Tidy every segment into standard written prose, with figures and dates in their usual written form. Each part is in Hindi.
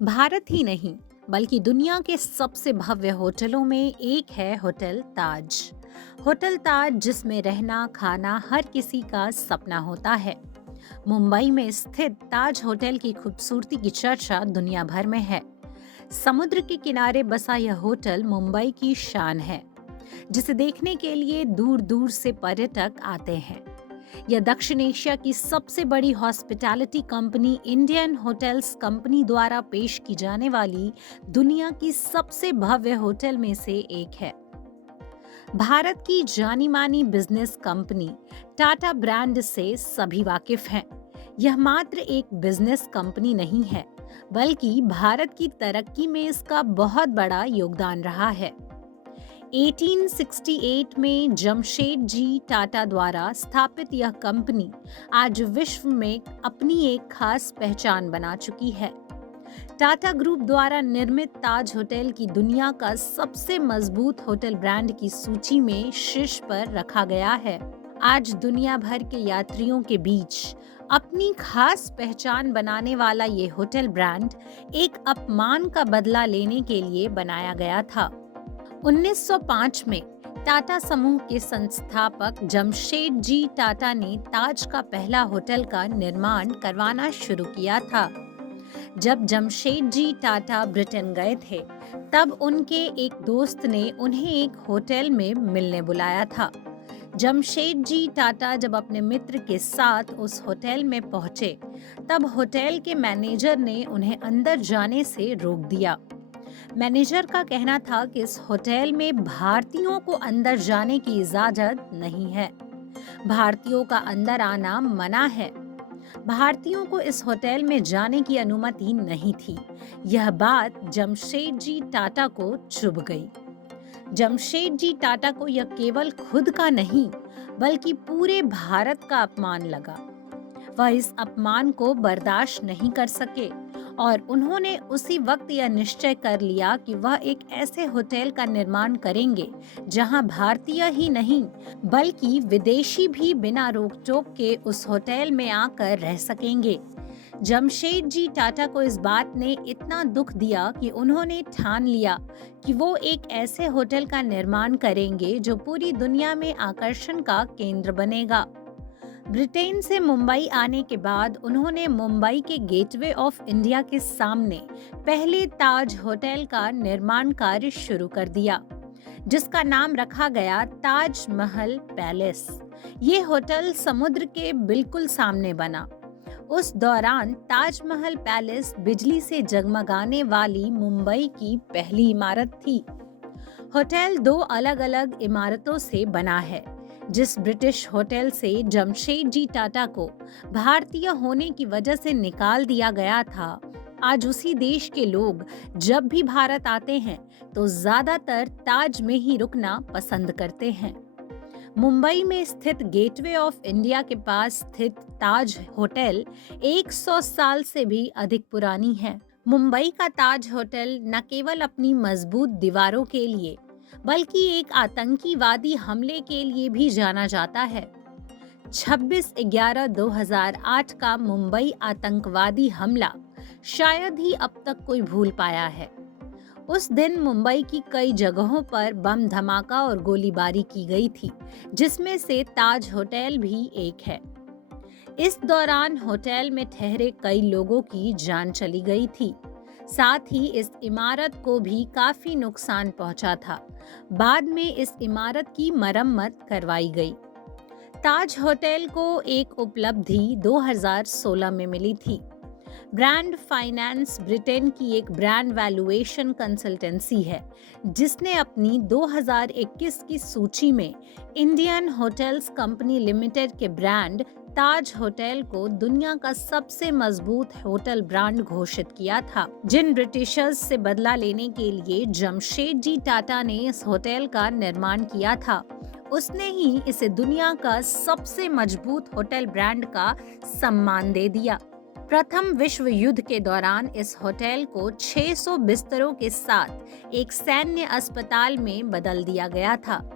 भारत ही नहीं बल्कि दुनिया के सबसे भव्य होटलों में एक है होटल ताज। होटल ताज जिसमें रहना खाना हर किसी का सपना होता है। मुंबई में स्थित ताज होटल की खूबसूरती की चर्चा दुनिया भर में है। समुद्र के किनारे बसा यह होटल मुंबई की शान है, जिसे देखने के लिए दूर दूर से पर्यटक आते हैं। यह दक्षिण एशिया की सबसे बड़ी hospitality company Indian hotels company द्वारा पेश की जाने वाली दुनिया की सबसे भव्य होटल में से एक है। भारत की जानी मानी बिजनेस कंपनी टाटा ब्रांड से सभी वाकिफ हैं। यह मात्र एक बिजनेस कंपनी नहीं है, बल्कि भारत की तरक्की में इसका बहुत बड़ा योगदान रहा है। 1868 में जमशेद जी टाटा द्वारा स्थापित यह कंपनी आज विश्व में अपनी एक खास पहचान बना चुकी है। टाटा ग्रुप द्वारा निर्मित ताज होटल की दुनिया का सबसे मजबूत होटल ब्रांड की सूची में शीर्ष पर रखा गया है। आज दुनिया भर के यात्रियों के बीच अपनी खास पहचान बनाने वाला ये होटल ब्रांड एक अपमान का बदला लेने के लिए बनाया गया था। 1905 में टाटा समूह के संस्थापक जमशेद जी टाटा ने ताज का पहला होटल का निर्माण करवाना शुरू किया था। जब जमशेद जी टाटा ब्रिटेन गए थे, तब उनके एक दोस्त ने उन्हें एक होटल में मिलने बुलाया था। जमशेद जी टाटा जब अपने मित्र के साथ उस होटल में पहुंचे, तब होटल के मैनेजर ने उन्हें अंदर जाने से रोक दिया। मैनेजर का कहना था कि इस होटल में भारतीयों को अंदर जाने की इजाजत नहीं है। भारतीयों का अंदर आना मना है। भारतीयों को इस होटल में जाने की अनुमति नहीं थी। यह बात जमशेद जी टाटा को चुभ गई। जमशेद जी टाटा को यह केवल खुद का नहीं, बल्कि पूरे भारत का अपमान लगा। वह इस अपमान को बर्दाश्त नहीं कर सके और उन्होंने उसी वक्त यह निश्चय कर लिया कि वह एक ऐसे होटल का निर्माण करेंगे जहां भारतीय ही नहीं बल्कि विदेशी भी बिना रोक टोक के उस होटल में आकर रह सकेंगे। जमशेद जी टाटा को इस बात ने इतना दुख दिया कि उन्होंने ठान लिया कि वो एक ऐसे होटल का निर्माण करेंगे जो पूरी दुनिया में आकर्षण का केंद्र बनेगा। ब्रिटेन से मुंबई आने के बाद उन्होंने मुंबई के गेटवे ऑफ इंडिया के सामने पहले ताज होटल का निर्माण कार्य शुरू कर दिया, जिसका नाम रखा गया ताज महल पैलेस। ये होटल समुद्र के बिल्कुल सामने बना। उस दौरान ताज महल पैलेस बिजली से जगमगाने वाली मुंबई की पहली इमारत थी। होटल दो अलग अलग इमारतों से बना है। जिस ब्रिटिश होटल से जमशेद जी टाटा को भारतीय होने की वजह से निकाल दिया गया था, आज उसी देश के लोग जब भी भारत आते हैं तो ज्यादातर ताज में ही रुकना पसंद करते हैं। मुंबई में स्थित गेटवे ऑफ इंडिया के पास स्थित ताज होटल 100 साल से भी अधिक पुरानी है। मुंबई का ताज होटल न केवल अपनी मजबूत दीवारों के लिए बल्कि एक आतंकीवादी हमले के लिए भी जाना जाता है। 26/11/2008 का मुंबई आतंकवादी हमला शायद ही अब तक कोई भूल पाया है। उस दिन मुंबई की कई जगहों पर बम धमाका और गोलीबारी की गई थी, जिसमें से ताज होटल भी एक है। इस दौरान होटल में ठहरे कई लोगों की जान चली गई थी। साथ ही इस इमारत को भी काफी नुकसान पहुंचा था। बाद में इस इमारत की मरम्मत करवाई गई। ताज होटल को एक उपलब्धि 2016 में मिली थी। ब्रांड फाइनेंस ब्रिटेन की एक ब्रांड वैल्यूएशन कंसल्टेंसी है, जिसने अपनी 2021 की सूची में इंडियन होटल्स कंपनी लिमिटेड के ब्रांड ताज होटल को दुनिया का सबसे मजबूत होटल ब्रांड घोषित किया था। जिन ब्रिटिशर्स से बदला लेने के लिए जमशेद जी टाटा ने इस होटल का निर्माण किया था, उसने ही इसे दुनिया का सबसे मजबूत होटल ब्रांड का सम्मान दे दिया। प्रथम विश्व युद्ध के दौरान इस होटल को 600 बिस्तरों के साथ एक सैन्य अस्पताल में बदल दिया गया था।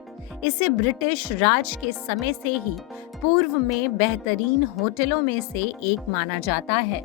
इसे ब्रिटिश राज के समय से ही पूर्व में बेहतरीन होटलों में से एक माना जाता है।